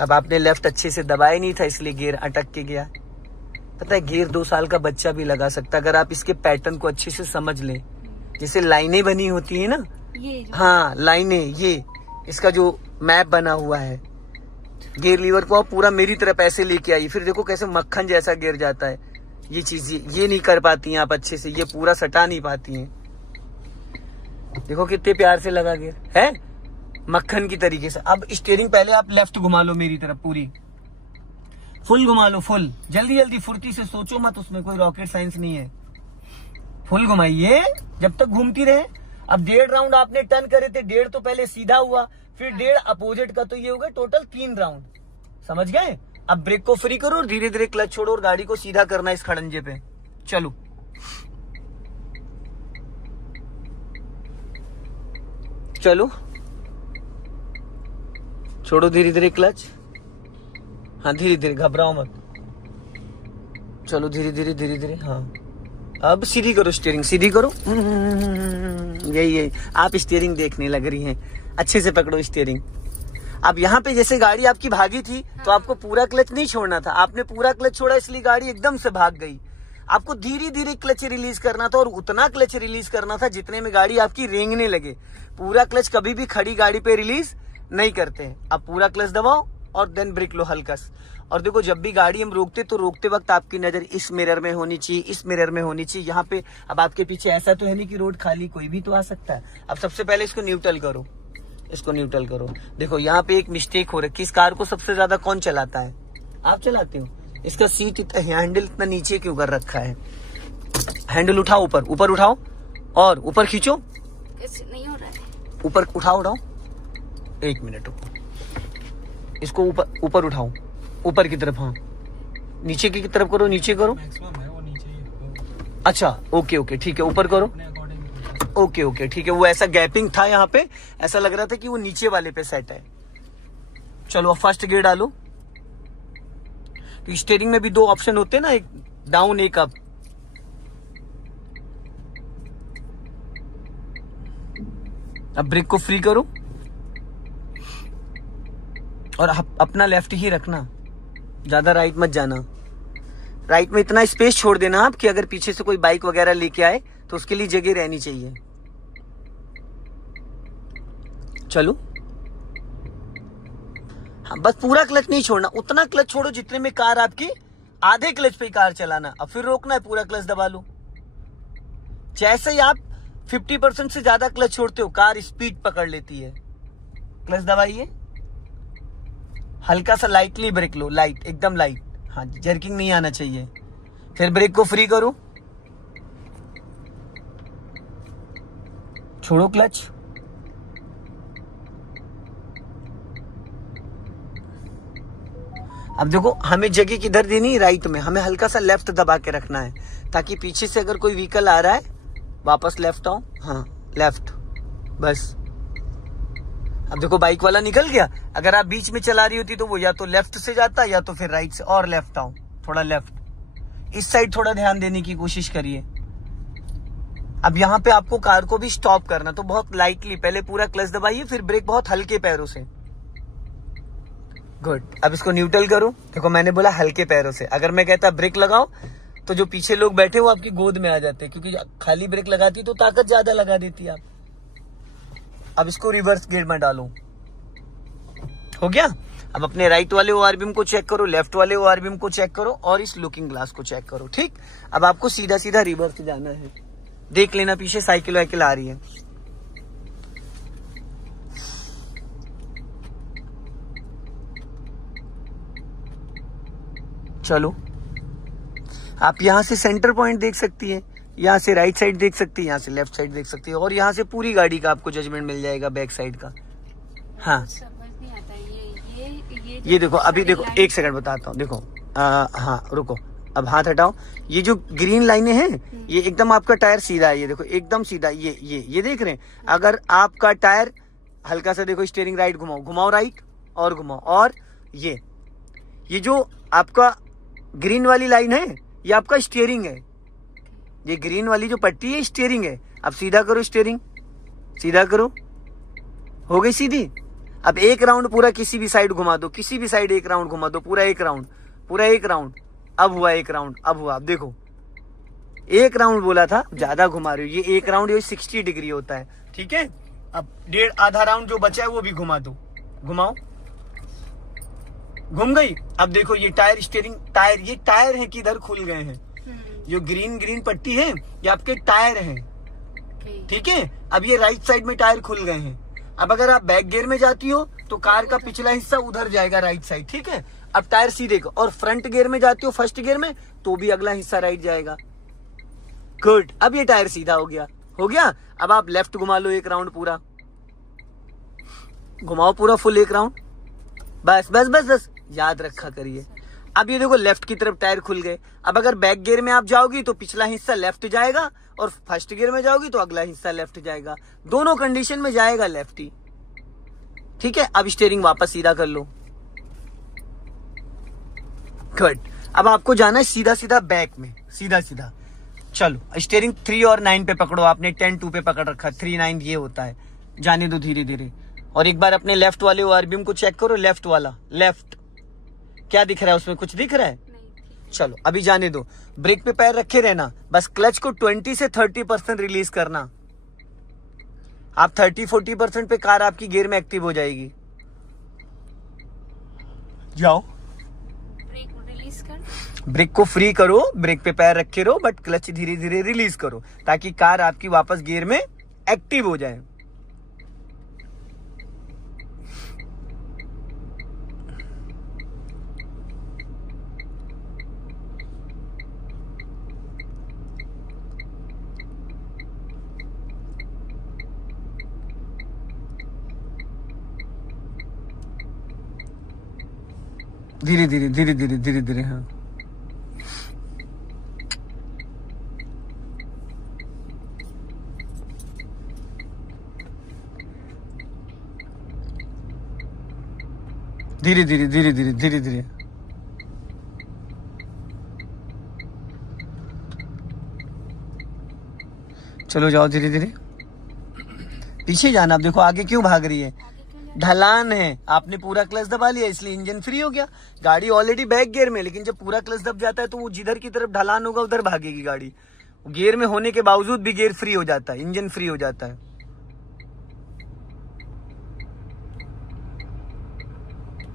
अब आपने लेफ्ट अच्छे से दबाया नहीं था इसलिए गियर अटक के गया। पता है गियर 2 साल का बच्चा भी लगा सकता, अगर आप इसके पैटर्न को अच्छे से समझ लें। जैसे लाइनें बनी होती है ना, हाँ लाइनें, ये इसका जो मैप बना हुआ है, गियर लीवर को आप पूरा मेरी तरफ ऐसे लेके आइए, फिर देखो कैसे मक्खन जैसा गिर जाता है। ये चीज ये नहीं कर पाती हैं आप अच्छे से, ये पूरा सटा नहीं पाती हैं। देखो कितने प्यार से लगा गियर है, मक्खन की तरीके से। अब स्टीयरिंग पहले आप लेफ्ट घुमा लो मेरी तरफ, पूरी फुल घुमा लो, फुल, जल्दी जल्दी फुर्ती से, सोचो मत, उसमें कोई रॉकेट साइंस नहीं है। फुल घुमाइए जब तक घूमती रहे। अब 1.5 राउंड आपने टर्न करे थे, 1.5 तो पहले सीधा हुआ, फिर 1.5 अपोजिट का, तो ये हो गए टोटल 3 राउंड, समझ गए। अब ब्रेक को फ्री करो और धीरे धीरे क्लच छोड़ो और गाड़ी को सीधा करना इस खड़ंजे पे। चलो चलो, छोड़ो धीरे धीरे क्लच, हाँ धीरे धीरे, घबराओ मत, चलो धीरे धीरे धीरे धीरे। हाँ अब सीधी करो, स्टीयरिंग सीधी करो, यही आप स्टीयरिंग देखने लग रही हैं, अच्छे से पकड़ो स्टीयरिंग। अब यहाँ पे जैसे गाड़ी आपकी भागी थी तो आपको पूरा क्लच नहीं छोड़ना था, आपने पूरा क्लच छोड़ा इसलिए गाड़ी एकदम से भाग गई। आपको धीरे धीरे क्लच रिलीज करना था और उतना क्लच रिलीज करना था जितने में गाड़ी आपकी रेंगने लगे। पूरा क्लच कभी भी खड़ी गाड़ी पे रिलीज नहीं करते। अब पूरा क्लच दबाओ और देन ब्रेक लो हल्का सा। और देखो जब भी गाड़ी हम रोकते तो रोकते वक्त आपकी नजर इस मिरर में होनी चाहिए, इस मिरर में होनी चाहिए, यहाँ पे। अब आपके पीछे ऐसा तो है नहीं कि रोड खाली, कोई भी तो आ सकता है। अब सबसे पहले इसको न्यूट्रल करो, इसको न्यूट्रल करो। देखो यहाँ पे एक मिस्टेक हो रही है, किस कार को सबसे ज्यादा कौन चलाता है? आप चलाते हो। इसका सीट हैंडल इतना नीचे क्यों कर रखा है? हैंडल उठाओ, ऊपर ऊपर उठाओ और ऊपर खींचो, नहीं हो रहा है, ऊपर उठाओ उठाओ, 1 मिनट इसको ऊपर ऊपर उठाओ, ऊपर की तरफ। हाँ नीचे की तरफ करो, नीचे करो। अच्छा ओके ओके ठीक है, ऊपर करो। ओके ओके ठीक है, वो ऐसा गैपिंग था यहाँ पे, ऐसा लग रहा था कि वो नीचे वाले पे सेट है। चलो अब फर्स्ट गियर डालो। तो स्टीयरिंग में भी 2 ऑप्शन होते हैं ना, एक डाउन एक अप। अब ब्रेक को फ्री करो और अपना लेफ्ट ही रखना, ज्यादा राइट मत जाना। राइट में इतना स्पेस छोड़ देना आप कि अगर पीछे से कोई बाइक वगैरह लेके आए तो उसके लिए जगह रहनी चाहिए। चलो हाँ, बस पूरा क्लच नहीं छोड़ना, उतना क्लच छोड़ो जितने में कार आपकी आधे क्लच पे कार चलाना। अब फिर रोकना है, पूरा क्लच दबा लो। जैसे ही आप 50% से ज्यादा क्लच छोड़ते हो कार स्पीड पकड़ लेती है। क्लच दबाइए, हल्का सा लाइटली ब्रेक लो, लाइट एकदम लाइट, हाँ जर्किंग नहीं आना चाहिए। फिर ब्रेक को फ्री करो, छोड़ो क्लच। अब देखो हमें जगह किधर देनी, राइट में। हमें हल्का सा लेफ्ट दबा के रखना है ताकि पीछे से अगर कोई व्हीकल आ रहा है वापस लेफ्ट आओ। हाँ लेफ्ट, बस। अब देखो बाइक वाला निकल गया, अगर आप बीच में चला रही होती तो वो या तो लेफ्ट से जाता या तो फिर राइट से। और लेफ्ट आओ, थोड़ा लेफ्ट, इस साइड थोड़ा ध्यान देने की कोशिश करिए। अब यहाँ पे आपको कार को भी स्टॉप करना, तो बहुत लाइटली पहले पूरा क्लच दबाइए, फिर ब्रेक बहुत हल्के पैरों से। गुड। अब इसको न्यूट्रल करो। देखो मैंने बोला हल्के पैरों से, अगर मैं कहता ब्रेक लगाओ तो जो पीछे लोग बैठे वो आपकी गोद में आ जाते, क्योंकि खाली ब्रेक लगाती तो ताकत ज्यादा लगा देती आप। अब इसको रिवर्स गियर में डालो, हो गया। अब अपने राइट वाले ओआर बीम को चेक करो, लेफ्ट वाले ओआर बीम को चेक करो और इस लुकिंग ग्लास को चेक करो। ठीक, अब आपको सीधा सीधा रिवर्स जाना है। देख लेना पीछे साइकिल वाइकिल आ रही है। चलो, आप यहां से सेंटर पॉइंट देख सकती है, यहाँ से राइट साइड देख सकती है, यहाँ से लेफ्ट साइड देख सकती है और यहाँ से पूरी गाड़ी का आपको जजमेंट मिल जाएगा बैक साइड का। हाँ, समझ नहीं आता ये देखो, अभी देखो, एक सेकंड बताता हूँ। देखो, हाँ रुको, अब हाथ हटाओ। ये जो ग्रीन लाइनें हैं, ये एकदम आपका टायर सीधा है। ये देखो एकदम सीधा, ये देख रहे हैं। अगर आपका टायर हल्का सा देखो, स्टीयरिंग राइट घुमाओ, घुमाओ राइट और घुमाओ, और ये जो आपका ग्रीन वाली लाइन है, ये आपका स्टीयरिंग है। ये ग्रीन वाली जो पट्टी है स्टीयरिंग है। अब सीधा करो, स्टीयरिंग सीधा करो, हो गई सीधी। अब एक राउंड पूरा किसी भी साइड घुमा दो, किसी भी साइड एक राउंड घुमा दो, पूरा एक राउंड, पूरा एक राउंड। अब हुआ एक राउंड, अब हुआ। अब देखो, एक राउंड बोला था, ज्यादा घुमा रही हो। ये एक राउंड ये 60 डिग्री होता है। ठीक है, अब आधा राउंड जो बचा है वो भी घुमा दो, घुमाओ, घूम गई। अब देखो ये टायर स्टीयरिंग टायर, ये टायर है किधर खुल गए हैं। जो ग्रीन पट्टी है ये आपके टायर हैं। ठीक है, अब ये राइट साइड में टायर खुल गए हैं। अब अगर आप बैक गियर में जाती हो तो कार का पिछला हिस्सा उधर जाएगा राइट साइड। ठीक है, अब टायर सीधे को, और फ्रंट गियर में जाती हो फर्स्ट गियर में तो भी अगला हिस्सा राइट जाएगा। गुड, अब ये टायर सीधा हो गया, हो गया। अब आप लेफ्ट घुमा लो एक राउंड पूरा, घुमाओ पूरा फुल एक राउंड, बस बस बस बस, याद रखा करिए। अब ये देखो लेफ्ट की तरफ टायर खुल गए। अब अगर बैक गियर में आप जाओगी तो पिछला हिस्सा लेफ्ट जाएगा और फर्स्ट गियर में जाओगी तो अगला हिस्सा लेफ्ट जाएगा। दोनों कंडीशन में जाएगा लेफ्ट ही। ठीक है, अब स्टीयरिंग वापस सीधा कर लो। गुड, अब आपको जाना है सीधा सीधा बैक में, सीधा सीधा। चलो, स्टीयरिंग 3 और 9 पे पकड़ो। आपने 10 2 पे पकड़ रखा, 3 9 ये होता है। जाने दो धीरे धीरे। और एक बार अपने लेफ्ट वाले ओआर बीम को चेक करो, लेफ्ट वाला, लेफ्ट क्या दिख रहा है उसमें, कुछ दिख रहा है? चलो अभी जाने दो। ब्रेक पे पैर रखे रहना, बस क्लच को 20 से 30% रिलीज करना। आप 30-40% पे कार आपकी गियर में एक्टिव हो जाएगी। जाओ, ब्रेक रिलीज कर, ब्रेक को फ्री करो, ब्रेक पे पैर रखे रहो, बट क्लच धीरे धीरे रिलीज करो ताकि कार आपकी वापस गियर में एक्टिव हो जाए। धीरे धीरे धीरे धीरे धीरे धीरे। हाँ, धीरे धीरे धीरे धीरे धीरे धीरे। चलो जाओ धीरे धीरे, पीछे जाना। अब देखो आगे क्यों भाग रही है, ढलान है। आपने पूरा क्लच दबा लिया इसलिए इंजन फ्री हो गया। गाड़ी ऑलरेडी बैक गियर में, लेकिन जब पूरा क्लच दब जाता है तो वो जिधर की तरफ ढलान होगा उधर भागेगी गाड़ी। गियर में होने के बावजूद भी गियर फ्री हो जाता है, इंजन फ्री हो जाता है।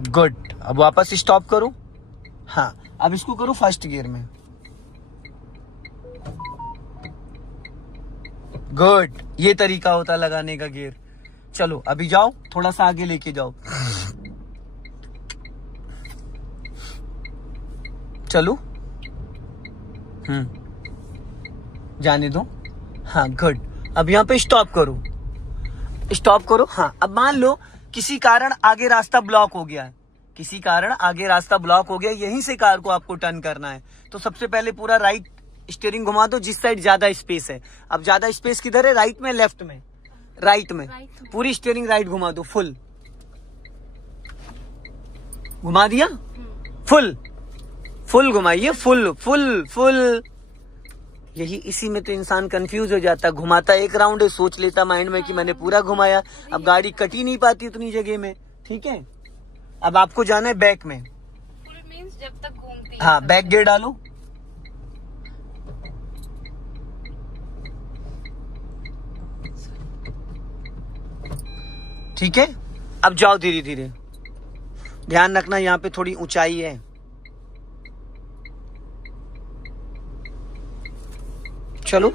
गुड, अब वापस स्टॉप करो। हाँ, अब इसको करो फर्स्ट गियर में। गुड, ये तरीका होता लगाने का गियर। चलो अभी जाओ, थोड़ा सा आगे लेके जाओ। चलो, जाने दो। हाँ गुड, अब यहाँ पे स्टॉप करो, स्टॉप करो। हाँ, अब मान लो किसी कारण आगे रास्ता ब्लॉक हो गया है, किसी कारण आगे रास्ता ब्लॉक हो गया, यहीं से कार को आपको टर्न करना है। तो सबसे पहले पूरा राइट स्टीयरिंग घुमा दो जिस साइड ज्यादा स्पेस है। अब ज्यादा स्पेस किधर है, राइट में, लेफ्ट में? राइट में। पूरी स्टीयरिंग राइट घुमा दो, फुल घुमा दिया, फुल फुल घुमाइए, फुल फुल फुल। यही इसी में तो इंसान कंफ्यूज हो जाता, घुमाता एक राउंड है, सोच लेता माइंड में कि मैंने पूरा घुमाया। अब गाड़ी कट ही नहीं पाती उतनी जगह में। ठीक है, अब आपको जाना है बैक में। फुल मींस जब तक घूमती है। हाँ, बैक गियर डालो। ठीक है, अब जाओ धीरे धीरे। ध्यान रखना यहाँ पे थोड़ी ऊंचाई है। चलो,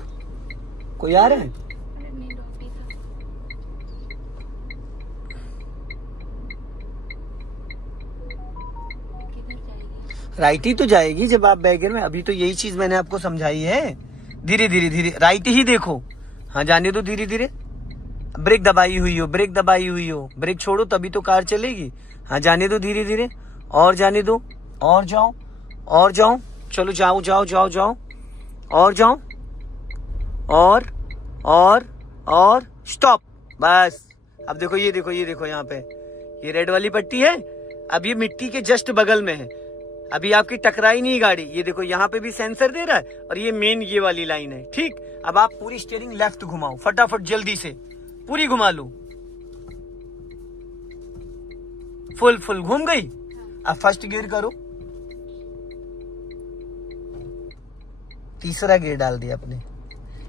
कोई आ रहा है? अरे नहीं, डॉगी था। किधर जाएगी? राइट ही तो जाएगी जब आप बैगेर में। अभी तो यही चीज मैंने आपको समझाई है। धीरे धीरे धीरे राइट ही देखो। हाँ, जाने दो धीरे धीरे। ब्रेक दबाई हुई हो, ब्रेक दबाई हुई हो, ब्रेक छोड़ो तभी तो कार चलेगी। हाँ, जाने दो धीरे धीरे, और जाने दो, और जाओ, और जाओ। चलो, जाओ जाओ जाओ जाओ, और जाओ, और स्टॉप। बस। अब देखो, ये देखो, ये देखो, यहाँ पे ये रेड वाली पट्टी है। अब ये मिट्टी के जस्ट बगल में है। अभी आपकी टकराई नहीं गाड़ी। ये देखो, यहाँ पे भी सेंसर दे रहा है, और ये मेन ये वाली लाइन है। ठीक, अब आप पूरी स्टीयरिंग लेफ्ट घुमाओ, फटाफट जल्दी से पूरी घुमा लो। फुल घूम गई। अब फर्स्ट गियर करो। तीसरा गियर डाल दिया अपने।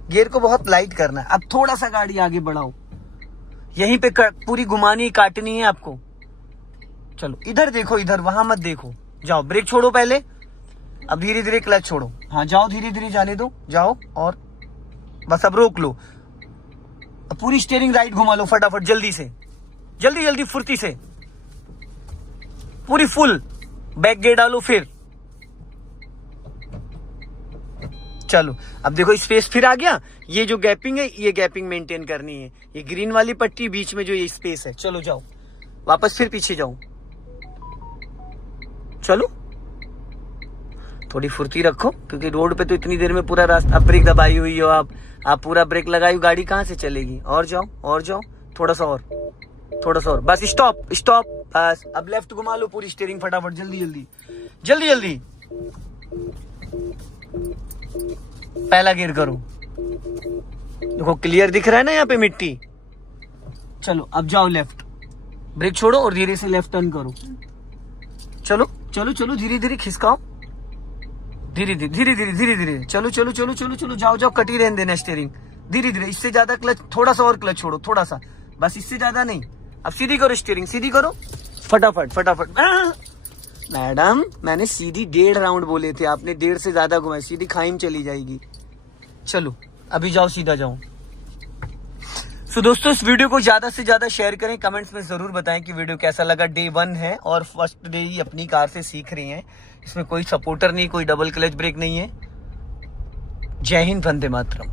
गियर को बहुत लाइट करना है। अब थोड़ा सा गाड़ी आगे बढ़ाओ। यहीं पे पूरी घुमानी काटनी है आपको। चलो, इधर देखो, इधर, वहां मत देखो। जाओ, ब्रेक छोड़ो पहले। अब धीरे धीरे क्लच छोड़ो। हाँ, जाओ, धीरे धीरे जाने दो, जाओ, और बस अब रोक लो। अब पूरी स्टीयरिंग राइट घुमा लो फटाफट, जल्दी से, जल्दी जल्दी, फुर्ती से, पूरी फुल। बैक गियर डालो फिर। चलो, अब देखो स्पेस फिर आ गया। ये जो गैपिंग है, ये गैपिंग मेंटेन करनी है। ये ग्रीन वाली पट्टी बीच में जो ये स्पेस है। चलो, जाओ वापस, फिर पीछे जाओ। चलो, थोड़ी फुर्ती रखो, क्योंकि रोड पे तो इतनी देर में पूरा रास्ता। अब ब्रेक दबाई हुई हो आप पूरा ब्रेक लगाई हो, गाड़ी कहाँ से चलेगी? और जाओ, और जाओ, थोड़ा सा और, थोड़ा सा और, बस। स्टॉप स्टॉप, बस। अब लेफ्ट घुमा लो पूरी स्टीयरिंग फटाफट, जल्दी जल्दी जल्दी जल्दी। पहला गियर करो। देखो, क्लियर दिख रहा है ना यहाँ पे मिट्टी। चलो, अब जाओ लेफ्ट, ब्रेक छोड़ो और धीरे से लेफ्ट टर्न करो। चलो चलो चलो, धीरे धीरे खिसकाओ, धीरे धीरे धीरे धीरे धीरे धीरे। चलो चलो चलो चलो चलो, जाओ जाओ, कटी रहने देना स्टीयरिंग। धीरे धीरे, इससे ज्यादा क्लच, थोड़ा सा और क्लच छोड़ो, थोड़ा सा, बस, इससे ज्यादा नहीं। अब सीधी करो स्टीयरिंग, सीधी करो फटाफट फटाफट। मैडम, मैंने सीधी 1.5 राउंड बोले थे, आपने 1.5 से ज्यादा घुमाए। सीधी खाई में चली जाएगी। चलो, अभी जाओ, सीधा जाओ। सो दोस्तों, इस वीडियो को ज्यादा से ज्यादा शेयर करें। कमेंट्स में जरूर बताएं कि वीडियो कैसा लगा। डे 1 है और फर्स्ट डे ही अपनी कार से सीख रही हैं। इसमें कोई सपोर्टर नहीं, कोई डबल क्लच ब्रेक नहीं है। जय हिंद, वंदे मातरम।